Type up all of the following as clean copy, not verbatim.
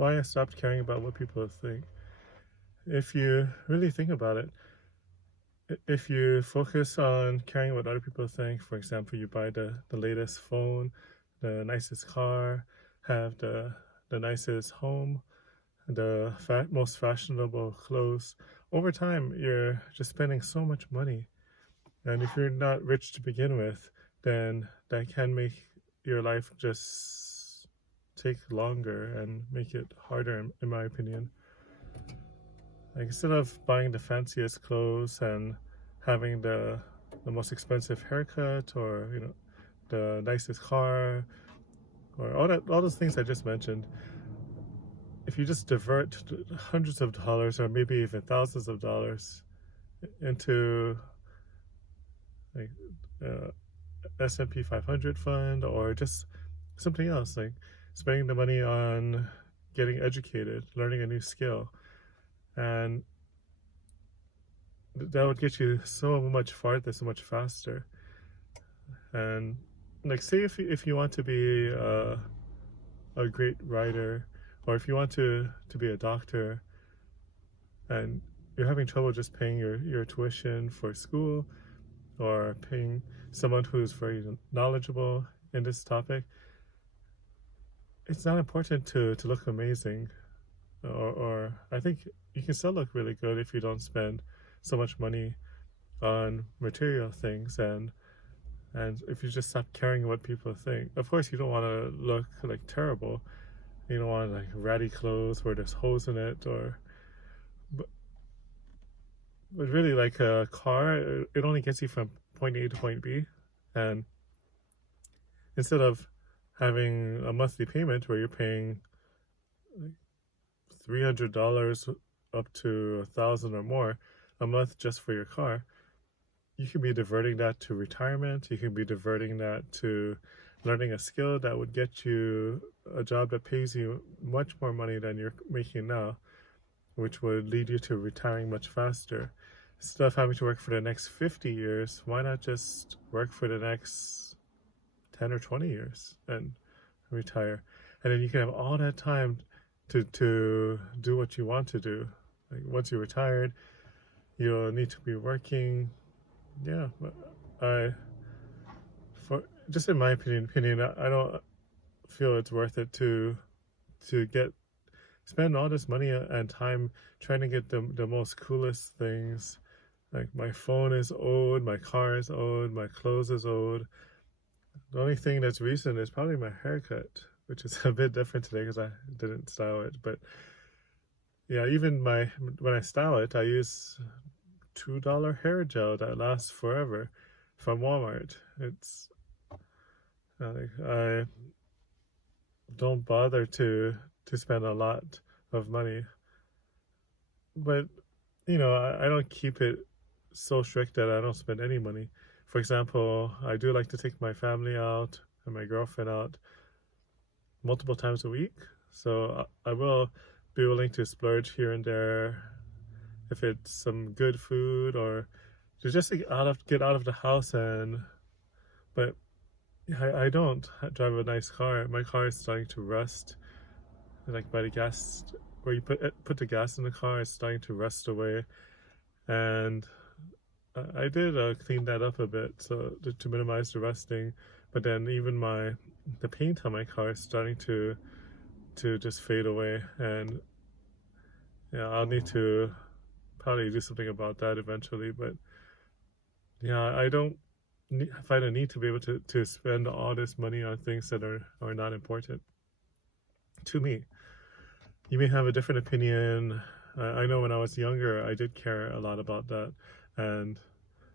why I stopped caring about what people think. If you really think about it, if you focus on caring what other people think, for example, you buy the latest phone, the nicest car, have the nicest home, the most fashionable clothes, over time, you're just spending so much money. And if you're not rich to begin with, then that can make your life just take longer and make it harder, in my opinion. Like instead of buying the fanciest clothes and having the most expensive haircut, or the nicest car, or all those things I just mentioned, if you just divert hundreds of dollars or maybe even thousands of dollars into like uh, S&P 500 fund, or just something else, like spending the money on getting educated, learning a new skill, and that would get you so much farther, so much faster. And like, say if you want to be a great writer, or if you want to be a doctor, and you're having trouble just paying your tuition for school, or paying someone who's very knowledgeable in this topic, it's not important to look amazing, or I think you can still look really good if you don't spend so much money on material things, and if you just stop caring what people think. Of course, you don't want to look like terrible. You don't want like ratty clothes where there's holes in it, or but, but really, like a car, it only gets you from point A to point B, and instead of having a monthly payment where you're paying like $300 up to 1,000 or more a month just for your car, you can be diverting that to retirement. You can be diverting that to learning a skill that would get you a job that pays you much more money than you're making now, which would lead you to retiring much faster. Instead of having to work for the next 50 years, why not just work for the next 10 or 20 years and retire? And then you can have all that time to do what you want to do. Like once you're retired, you'll need to be working. Yeah, I for just in my opinion, I don't feel it's worth it to get spend all this money and time trying to get the most coolest things. Like my phone is old, my car is old, my clothes is old. The only thing that's recent is probably my haircut, which is a bit different today because I didn't style it. But yeah, even when I style it, I use $2 hair gel that lasts forever from Walmart. It's like I don't bother to spend a lot of money, but I don't keep it so strict that I don't spend any money. For example, I do like to take my family out and my girlfriend out multiple times a week, so I will be willing to splurge here and there if it's some good food, or to just get out of the house. And but I don't drive a nice car. My car is starting to rust, like by the gas where you put the gas in the car, it's starting to rust away. And I did clean that up a bit so to minimize the rusting, but then even the paint on my car is starting to just fade away, and yeah, I'll need to probably do something about that eventually. But yeah, I don't find a need to be able to spend all this money on things that are not important to me. You may have a different opinion. I know when I was younger, I did care a lot about that, and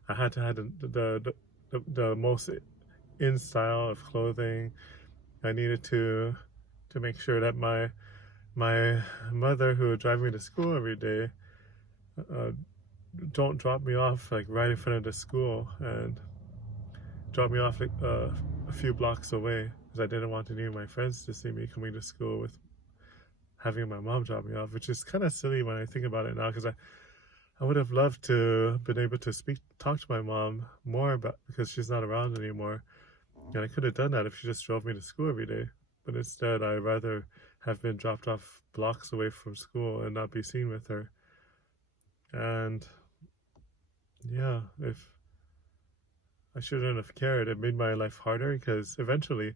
I had to have the most in style of clothing. I needed to make sure that my mother, who would drive me to school every day, uh, don't drop me off like right in front of the school, and drop me off a few blocks away, because I didn't want any of my friends to see me coming to school with having my mom drop me off, which is kind of silly when I think about it now, because I would have loved to been able to talk to my mom more about, because she's not around anymore, and I could have done that if she just drove me to school every day. But instead, I rather have been dropped off blocks away from school and not be seen with her. And yeah, if I shouldn't have cared, it made my life harder because eventually,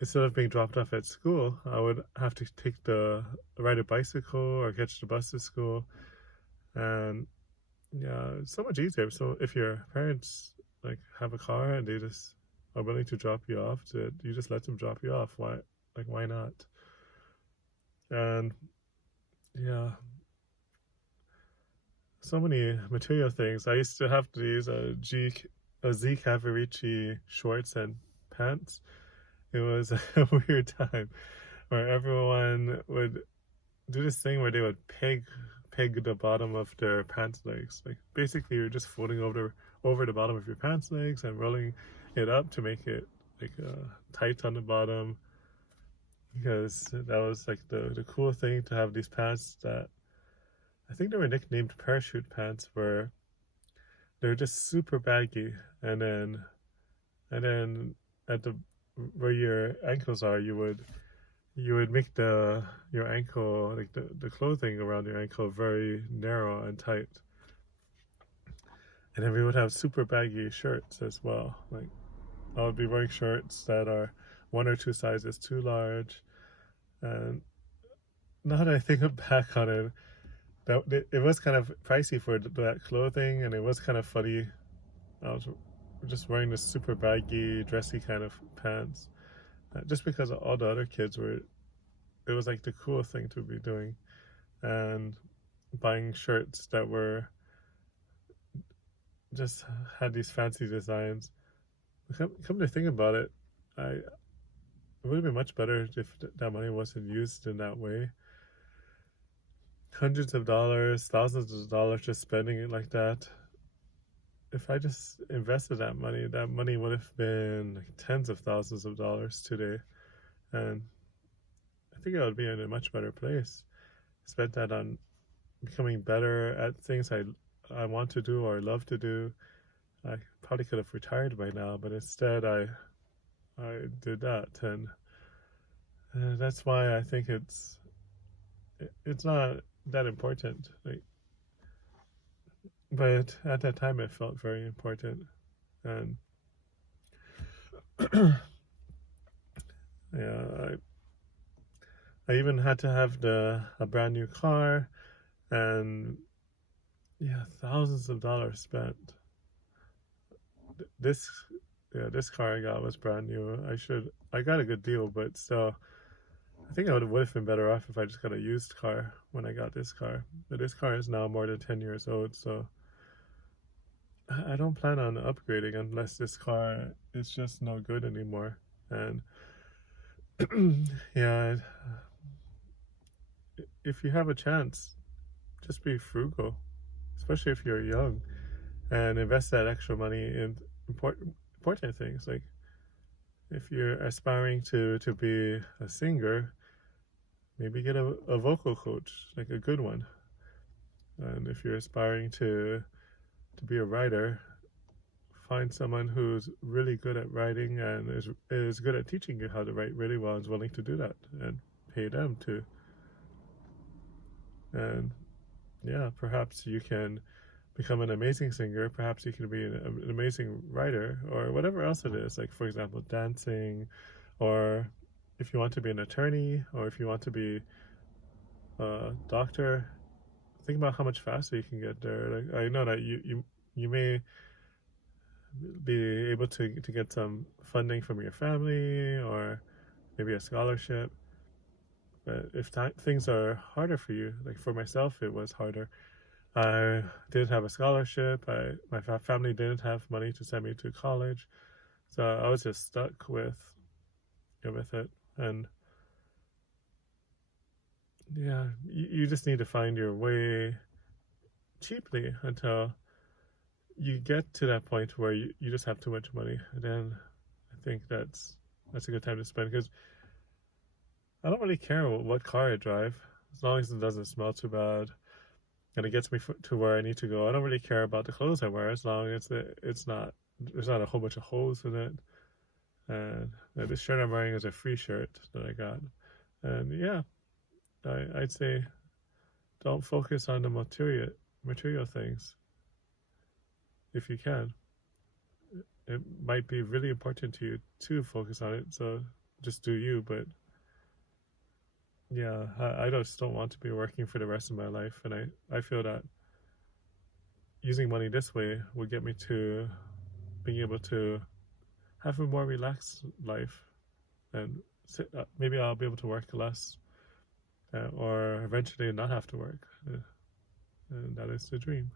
instead of being dropped off at school, I would have to ride a bicycle or catch the bus to school. And yeah, it's so much easier. So if your parents like have a car and they just are willing to drop you off, you just let them drop you off. Why not? And yeah, so many material things. I used to have these Z Cavarici shorts and pants. It was a weird time where everyone would do this thing where they would peg the bottom of their pants legs. Like basically you're just folding over the bottom of your pants legs and rolling it up to make it like tight on the bottom, because that was like the cool thing to have these pants that I think they were nicknamed parachute pants, where they're just super baggy, and then at the where your ankles are, you would make your ankle, like the clothing around your ankle, very narrow and tight. And then we would have super baggy shirts as well. Like I would be wearing shirts that are 1 or 2 sizes too large. And now that I think back on it, it was kind of pricey for that clothing, and it was kind of funny. I was just wearing this super baggy, dressy kind of pants, just because all the other kids were. It was like the cool thing to be doing, and buying shirts that were just had these fancy designs. Come to think about it, it would have been much better if that money wasn't used in that way. Hundreds of dollars, thousands of dollars, just spending it like that. If I just invested that money would have been like tens of thousands of dollars today. And I think I would be in a much better place. Spent that on becoming better at things I want to do or love to do. I probably could have retired by now, but instead I did that, and that's why I think it's not that important. Like, but at that time it felt very important, and yeah, I even had to have a brand new car, and yeah, thousands of dollars spent. This car I got was brand new. I got a good deal, but still, I think I would have been better off if I just got a used car when I got this car. But this car is now more than 10 years old, so I don't plan on upgrading unless this car is just no good anymore. And yeah, if you have a chance, just be frugal, especially if you're young, and invest that extra money in important things. Like if you're aspiring to be a singer, maybe get a vocal coach, like a good one. And if you're aspiring to be a writer, find someone who's really good at writing and is good at teaching you how to write really well and is willing to do that, and pay them to. And yeah, perhaps you can become an amazing singer. Perhaps you can be an amazing writer, or whatever else it is. Like, for example, dancing, or if you want to be an attorney, or if you want to be a doctor, think about how much faster you can get there. Like, I know that you may be able to get some funding from your family, or maybe a scholarship. But if things are harder for you, like for myself, it was harder. I didn't have a scholarship. My family didn't have money to send me to college, so I was just stuck with it. And yeah, you just need to find your way cheaply until you get to that point where you just have too much money. And then I think that's a good time to spend, because I don't really care what car I drive, as long as it doesn't smell too bad and it gets me to where I need to go. I don't really care about the clothes I wear, as long as there's not a whole bunch of holes in it. And this shirt I'm wearing is a free shirt that I got. And yeah, I'd say don't focus on the material things if you can. It might be really important to you to focus on it, so just do you. But yeah, I just don't want to be working for the rest of my life, and I feel that using money this way would get me to being able to have a more relaxed life, and maybe I'll be able to work less, or eventually not have to work. And that is the dream.